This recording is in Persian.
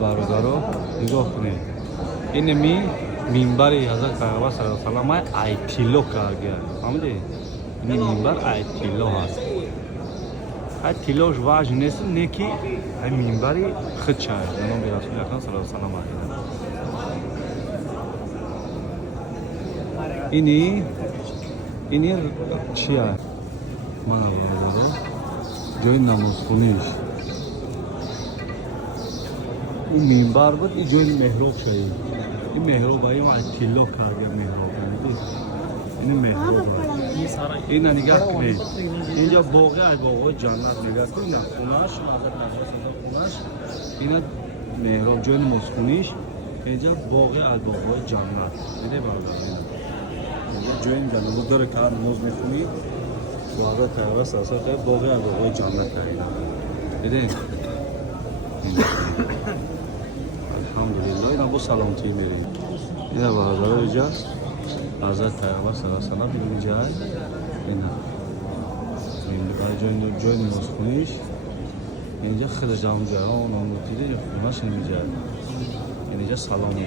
برادرو نگاه کنید این منبری حضرت پیغمبر صلی الله علیه و سلم ایتیلو کرده فهمیدی این منبر ایتیلو هست ایتیلوش واج نیست نکی این منبری خود چه جناب رسول اکرم صلی الله علیه و سلم اینی چیه من برادرو جای نماز خونیش این منبر بود این جای محراب شد این محراب های ما ایتیلو کرده محراب این محراب این نگاه کنید اینجا باغ از باغ جنت نگاه کنید خونش خونش این محراب جای نمازخونیش اینجا باغ از باغ جنت دیده برادر اینجا جای جنت داره که نماز میخونی باغ پیغمبر باغ از باغ جنت دیده الحمدلله اینا با سلامتی میریم اینا برادر اینجا حضرت پیغمبر صلی الله علیه و سلم اینجا اینا جای نماز خونیش اینجا خیلی جمع جران اون دیده خونش اینجا اینجا سلامتی